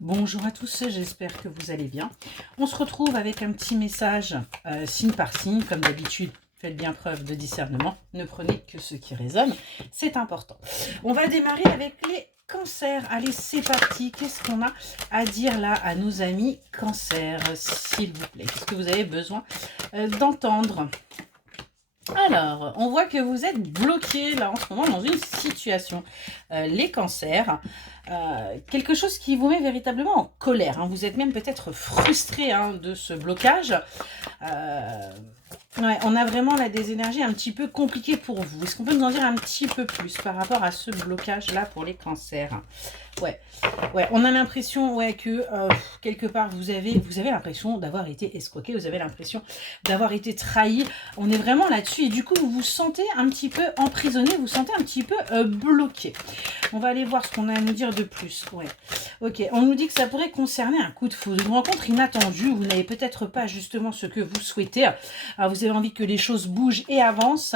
Bonjour à tous, j'espère que vous allez bien. On se retrouve avec un petit message signe par signe, comme d'habitude. Faites bien preuve de discernement, ne prenez que ce qui résonne, c'est important. On va démarrer avec les cancers. Allez, c'est parti. Qu'est-ce qu'on a à dire là à nos amis cancers, s'il vous plaît? Qu'est-ce que vous avez besoin d'entendre? Alors, on voit que vous êtes bloqué là en ce moment dans une situation. Les cancers, quelque chose qui vous met véritablement en colère, hein. Vous êtes même peut-être frustré de ce blocage. Ouais, on a vraiment là des énergies un petit peu compliquées pour vous. Est-ce qu'on peut nous en dire un petit peu plus par rapport à ce blocage là pour les cancers? Ouais, on a l'impression que quelque part vous avez l'impression d'avoir été escroqué, vous avez l'impression d'avoir été trahi. On est vraiment là-dessus et du coup vous vous sentez un petit peu emprisonné, vous vous sentez un petit peu bloqué. On va aller voir ce qu'on a à nous dire de plus. Ouais. Ok, on nous dit que ça pourrait concerner un coup de foudre, une rencontre inattendue. Vous n'avez peut-être pas justement ce que vous souhaitez. Alors, vous avez envie que les choses bougent et avancent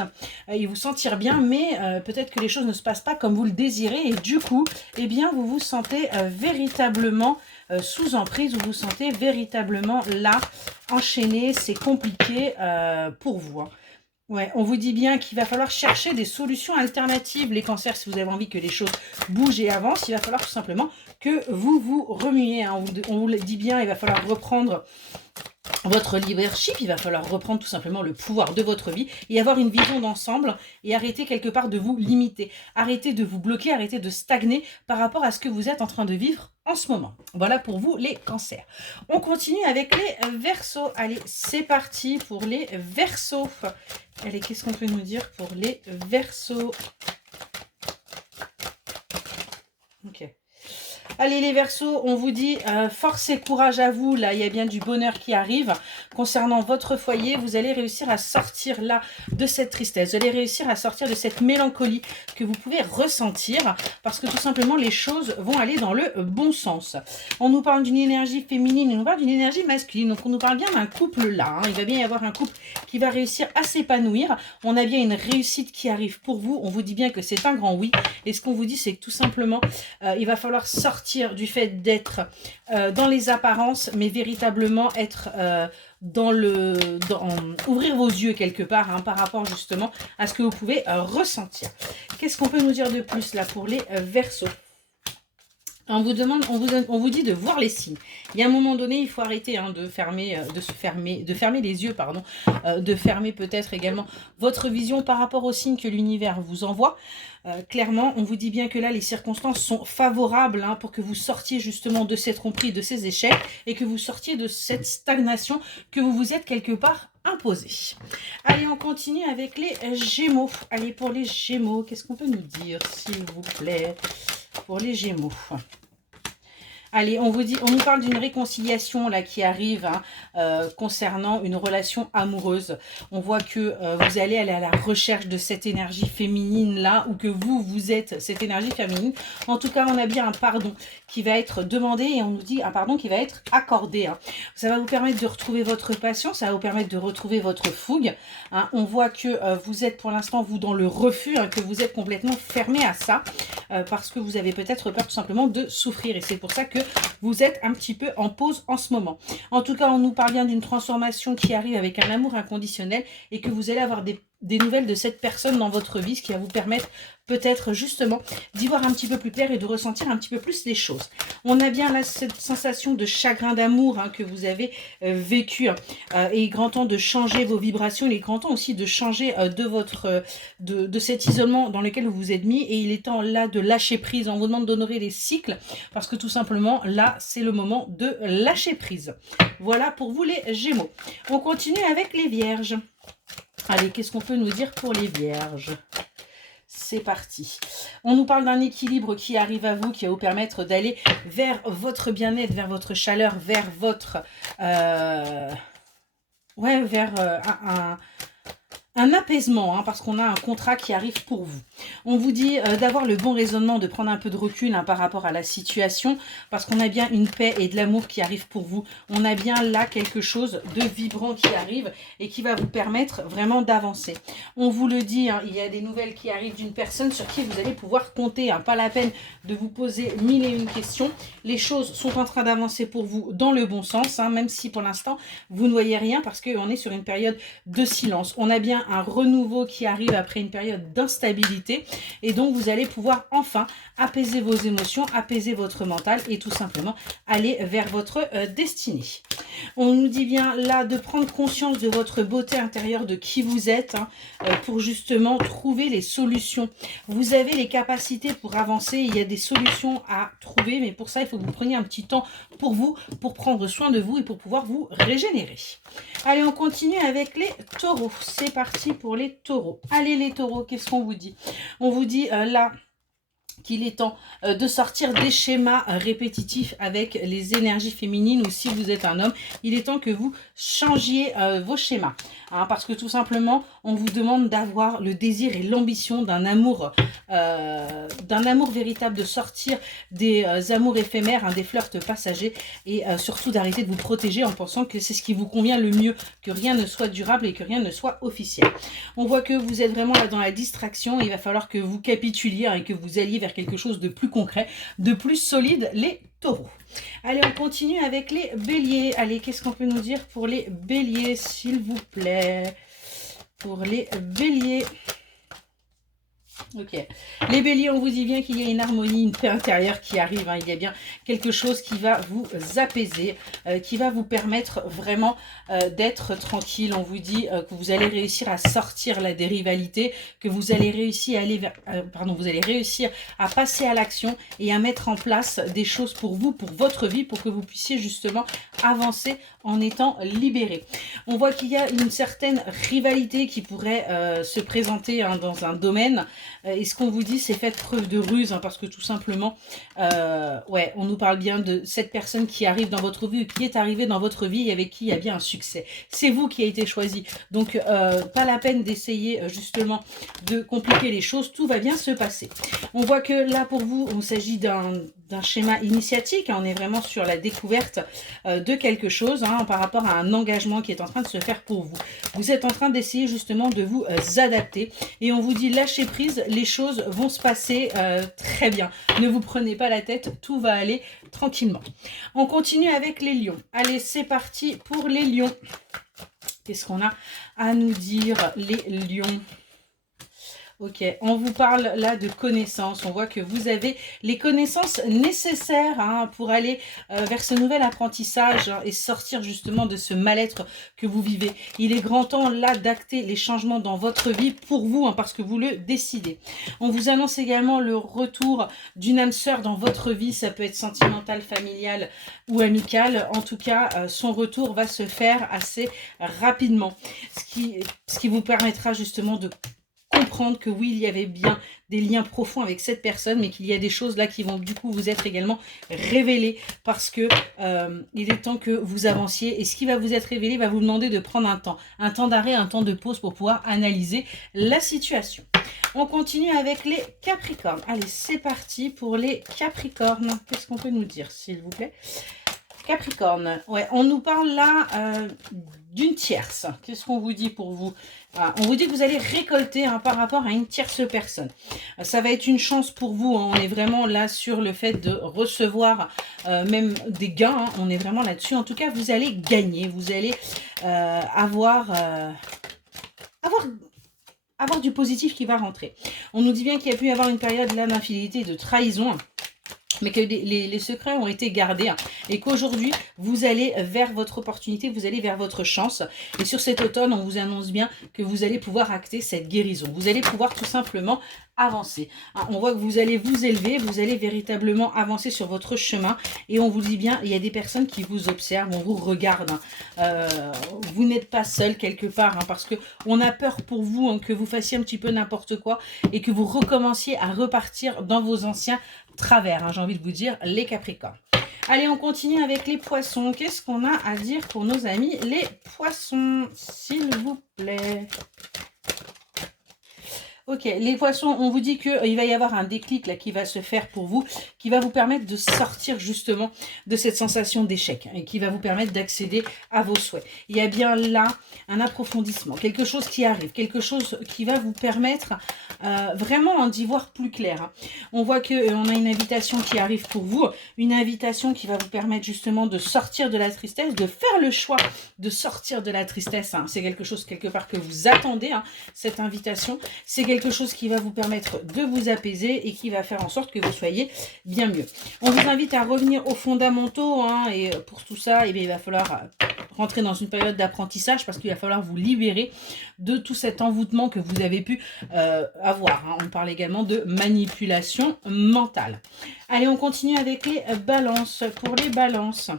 et vous sentir bien, mais peut-être que les choses ne se passent pas comme vous le désirez et du coup, eh bien, vous vous sentez véritablement sous emprise, vous vous sentez véritablement là, enchaîné. C'est compliqué pour vous. Ouais, on vous dit bien qu'il va falloir chercher des solutions alternatives. Les cancers, si vous avez envie que les choses bougent et avancent, il va falloir tout simplement que vous vous remuiez. On vous le dit bien, il va falloir reprendre votre leadership, il va falloir reprendre tout simplement le pouvoir de votre vie et avoir une vision d'ensemble et arrêter quelque part de vous limiter. Arrêter de vous bloquer, arrêter de stagner par rapport à ce que vous êtes en train de vivre en ce moment. Voilà pour vous les cancers. On continue avec les Verseaux. Allez, c'est parti pour les Verseaux. Allez, qu'est-ce qu'on peut nous dire pour les Verseaux? Ok. Allez les Verseaux, on vous dit force et courage à vous, là il y a bien du bonheur qui arrive. Concernant votre foyer, vous allez réussir à sortir là de cette tristesse, vous allez réussir à sortir de cette mélancolie que vous pouvez ressentir parce que tout simplement les choses vont aller dans le bon sens. On nous parle d'une énergie féminine, on nous parle d'une énergie masculine, donc on nous parle bien d'un couple là, il va bien y avoir un couple qui va réussir à s'épanouir. On a bien une réussite qui arrive pour vous, on vous dit bien que c'est un grand oui et ce qu'on vous dit c'est que tout simplement il va falloir sortir du fait d'être dans les apparences, mais véritablement être ouvrir vos yeux quelque part par rapport justement à ce que vous pouvez ressentir. Qu'est-ce qu'on peut nous dire de plus là pour les Verseaux? On vous demande, on vous dit de voir les signes. Il y a un moment donné, il faut arrêter de fermer les yeux, pardon, de fermer peut-être également votre vision par rapport aux signes que l'univers vous envoie. Clairement, on vous dit bien que là, les circonstances sont favorables pour que vous sortiez justement de cette tromperie, de ces échecs, et que vous sortiez de cette stagnation que vous vous êtes quelque part imposé. Allez, on continue avec les Gémeaux. Allez, pour les Gémeaux, qu'est-ce qu'on peut nous dire, s'il vous plaît, pour les Gémeaux? Allez, on nous parle d'une réconciliation là qui arrive concernant une relation amoureuse. On voit que vous allez aller à la recherche de cette énergie féminine là, ou que vous êtes cette énergie féminine. En tout cas, on a bien un pardon qui va être demandé et on nous dit un pardon qui va être accordé. Ça va vous permettre de retrouver votre passion, ça va vous permettre de retrouver votre fougue. On voit que vous êtes pour l'instant, vous, dans le refus, que vous êtes complètement fermé à ça parce que vous avez peut-être peur tout simplement de souffrir et c'est pour ça que vous êtes un petit peu en pause en ce moment. En tout cas, on nous parle bien d'une transformation qui arrive avec un amour inconditionnel et que vous allez avoir des nouvelles de cette personne dans votre vie, ce qui va vous permettre peut-être justement d'y voir un petit peu plus clair et de ressentir un petit peu plus les choses. On a bien là cette sensation de chagrin d'amour que vous avez vécu et il est grand temps de changer vos vibrations, il est grand temps aussi de changer de cet isolement dans lequel vous vous êtes mis et il est temps là de lâcher prise. On vous demande d'honorer les cycles parce que tout simplement là c'est le moment de lâcher prise. Voilà pour vous les Gémeaux. On continue avec les Vierges. Allez, qu'est-ce qu'on peut nous dire pour les Vierges? C'est parti. On nous parle d'un équilibre qui arrive à vous, qui va vous permettre d'aller vers votre bien-être, vers votre chaleur, vers votre... un apaisement, hein, parce qu'on a un contrat qui arrive pour vous. On vous dit d'avoir le bon raisonnement, de prendre un peu de recul par rapport à la situation, parce qu'on a bien une paix et de l'amour qui arrive pour vous. On a bien là quelque chose de vibrant qui arrive et qui va vous permettre vraiment d'avancer. On vous le dit, hein, il y a des nouvelles qui arrivent d'une personne sur qui vous allez pouvoir compter. Pas la peine de vous poser mille et une questions. Les choses sont en train d'avancer pour vous dans le bon sens, même si pour l'instant, vous ne voyez rien parce qu'on est sur une période de silence. On a bien un renouveau qui arrive après une période d'instabilité et donc vous allez pouvoir enfin apaiser vos émotions, apaiser votre mental et tout simplement aller vers votre destinée. On nous dit bien là de prendre conscience de votre beauté intérieure, de qui vous êtes, pour justement trouver les solutions. Vous avez les capacités pour avancer, il y a des solutions à trouver, mais pour ça il faut que vous preniez un petit temps pour vous, pour prendre soin de vous et pour pouvoir vous régénérer. Allez, on continue avec les taureaux. C'est parti pour les taureaux. Allez les taureaux, qu'est-ce qu'on vous dit? On vous dit là qu'il est temps de sortir des schémas répétitifs avec les énergies féminines, ou si vous êtes un homme, il est temps que vous changiez vos schémas. Parce que tout simplement, on vous demande d'avoir le désir et l'ambition d'un amour véritable, de sortir des amours éphémères, des flirts passagers, et surtout d'arrêter de vous protéger en pensant que c'est ce qui vous convient le mieux, que rien ne soit durable et que rien ne soit officiel. On voit que vous êtes vraiment là dans la distraction, et il va falloir que vous capituliez et que vous alliez vers quelque chose de plus concret, de plus solide, les taureaux. Allez, on continue avec les béliers. Allez, qu'est-ce qu'on peut nous dire pour les béliers, s'il vous plaît? Pour les béliers. Ok. Les béliers, on vous dit bien qu'il y a une harmonie, une paix intérieure qui arrive. Il y a bien quelque chose qui va vous apaiser, qui va vous permettre vraiment d'être tranquille. On vous dit que vous allez réussir à sortir là, des rivalités, que vous allez réussir à aller vers, vous allez réussir à passer à l'action et à mettre en place des choses pour vous, pour votre vie, pour que vous puissiez justement avancer en étant libéré. On voit qu'il y a une certaine rivalité qui pourrait se présenter dans un domaine. Et ce qu'on vous dit, c'est faites preuve de ruse, parce que tout simplement, on nous parle bien de cette personne qui arrive dans votre vie, qui est arrivée dans votre vie et avec qui il y a bien un succès. C'est vous qui avez été choisi. Donc, pas la peine d'essayer justement de compliquer les choses. Tout va bien se passer. On voit que là, pour vous, il s'agit d'un schéma initiatique. On est vraiment sur la découverte de quelque chose par rapport à un engagement qui est en train de se faire pour vous. Vous êtes en train d'essayer justement de vous adapter. Et on vous dit lâchez prise, les choses vont se passer très bien. Ne vous prenez pas la tête, tout va aller tranquillement. On continue avec les lions. Allez, c'est parti pour les lions. Qu'est-ce qu'on a à nous dire, les lions? Ok, on vous parle là de connaissances. On voit que vous avez les connaissances nécessaires pour aller vers ce nouvel apprentissage et sortir justement de ce mal-être que vous vivez. Il est grand temps là d'acter les changements dans votre vie pour vous, parce que vous le décidez. On vous annonce également le retour d'une âme sœur dans votre vie. Ça peut être sentimental, familial ou amical. En tout cas, son retour va se faire assez rapidement. Ce qui vous permettra justement de comprendre que oui, il y avait bien des liens profonds avec cette personne, mais qu'il y a des choses là qui vont du coup vous être également révélées, parce que il est temps que vous avanciez, et ce qui va vous être révélé va vous demander de prendre un temps d'arrêt, un temps de pause pour pouvoir analyser la situation. On continue avec les Capricornes. Allez, c'est parti pour les Capricornes. Qu'est-ce qu'on peut nous dire, s'il vous plaît? Capricorne, ouais, on nous parle là d'une tierce. Qu'est-ce qu'on vous dit pour vous? On vous dit que vous allez récolter par rapport à une tierce personne. Ça va être une chance pour vous. On est vraiment là sur le fait de recevoir même des gains. On est vraiment là-dessus. En tout cas, vous allez gagner. Vous allez avoir du positif qui va rentrer. On nous dit bien qu'il y a pu y avoir une période là d'infidélité et de trahison, mais que les secrets ont été gardés, et qu'aujourd'hui, vous allez vers votre opportunité, vous allez vers votre chance. Et sur cet automne, on vous annonce bien que vous allez pouvoir acter cette guérison. Vous allez pouvoir tout simplement avancer. On voit que vous allez vous élever, vous allez véritablement avancer sur votre chemin, et on vous dit bien, il y a des personnes qui vous observent, on vous regarde. Vous n'êtes pas seul quelque part, parce que on a peur pour vous que vous fassiez un petit peu n'importe quoi, et que vous recommenciez à repartir dans vos anciens travers, j'ai envie de vous dire, les Capricornes. Allez, on continue avec les poissons. Qu'est-ce qu'on a à dire pour nos amis les poissons, s'il vous plaît? Ok, les poissons, on vous dit qu'il va y avoir un déclic là qui va se faire pour vous, qui va vous permettre de sortir justement de cette sensation d'échec et qui va vous permettre d'accéder à vos souhaits. Il y a bien là un approfondissement, quelque chose qui arrive, quelque chose qui va vous permettre vraiment d'y voir plus clair. Hein. On voit qu'on a une invitation qui arrive pour vous, une invitation qui va vous permettre justement de sortir de la tristesse, de faire le choix de sortir de la tristesse. Hein. C'est quelque chose quelque part que vous attendez, hein, cette invitation. C'est quelque chose qui va vous permettre de vous apaiser et qui va faire en sorte que vous soyez bien mieux. On vous invite à revenir aux fondamentaux, hein, et pour tout ça, eh bien, il va falloir rentrer dans une période d'apprentissage parce qu'il va falloir vous libérer de tout cet envoûtement que vous avez pu avoir. Hein. On parle également de manipulation mentale. Allez, on continue avec les balances. Pour les balances...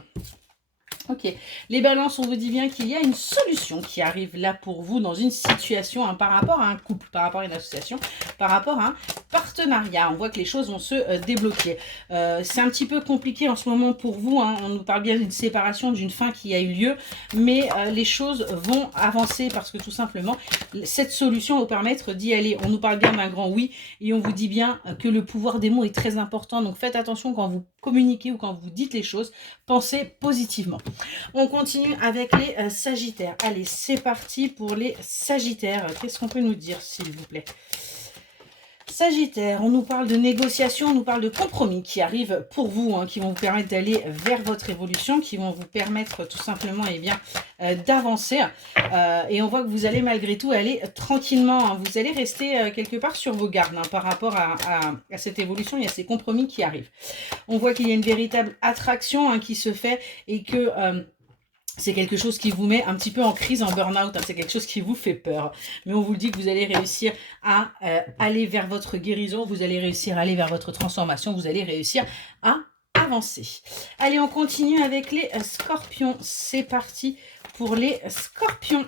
Ok, les balances, on vous dit bien qu'il y a une solution qui arrive là pour vous dans une situation, hein, par rapport à un couple, par rapport à une association, par rapport à un partenariat. On voit que les choses vont se débloquer. C'est un petit peu compliqué en ce moment pour vous. Hein. On nous parle bien d'une séparation, d'une fin qui a eu lieu, mais les choses vont avancer parce que tout simplement, cette solution va vous permettre d'y aller. On nous parle bien d'un grand oui et on vous dit bien que le pouvoir des mots est très important. Donc faites attention quand vous communiquez ou quand vous dites les choses, pensez positivement. On continue avec les Sagittaires. Allez, c'est parti pour les Sagittaires. Qu'est-ce qu'on peut nous dire, s'il vous plaît? Sagittaire, on nous parle de négociation, on nous parle de compromis qui arrivent pour vous, hein, qui vont vous permettre d'aller vers votre évolution, qui vont vous permettre tout simplement d'avancer. Et on voit que vous allez malgré tout aller tranquillement. Hein. Vous allez rester quelque part sur vos gardes, hein, par rapport à cette évolution. Il y a ces compromis qui arrivent. On voit qu'il y a une véritable attraction, hein, qui se fait et que... c'est quelque chose qui vous met un petit peu en crise, en burn-out. Hein, c'est quelque chose qui vous fait peur. Mais on vous le dit que vous allez réussir à aller vers votre guérison. Vous allez réussir à aller vers votre transformation. Vous allez réussir à avancer. Allez, on continue avec les scorpions. C'est parti pour les scorpions.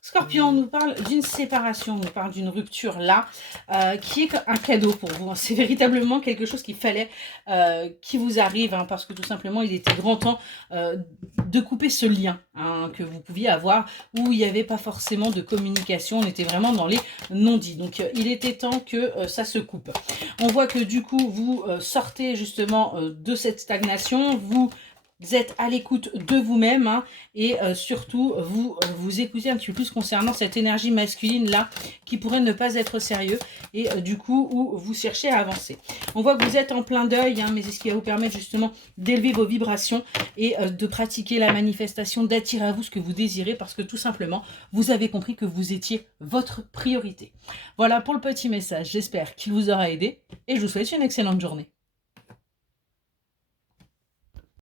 Scorpion, on nous parle d'une séparation, on nous parle d'une rupture là, qui est un cadeau pour vous. Hein. C'est véritablement quelque chose qu'il fallait qui vous arrive, hein, parce que tout simplement, il était grand temps de couper ce lien, hein, que vous pouviez avoir, où il n'y avait pas forcément de communication, on était vraiment dans les non-dits. Donc, il était temps que ça se coupe. On voit que du coup, vous sortez justement de cette stagnation, vous êtes à l'écoute de vous-même, hein, et surtout vous écoutez un petit peu plus concernant cette énergie masculine là qui pourrait ne pas être sérieux et du coup où vous cherchez à avancer. On voit que vous êtes en plein deuil, hein, mais c'est ce qui va vous permettre justement d'élever vos vibrations et de pratiquer la manifestation, d'attirer à vous ce que vous désirez parce que tout simplement vous avez compris que vous étiez votre priorité. Voilà pour le petit message, j'espère qu'il vous aura aidé et je vous souhaite une excellente journée.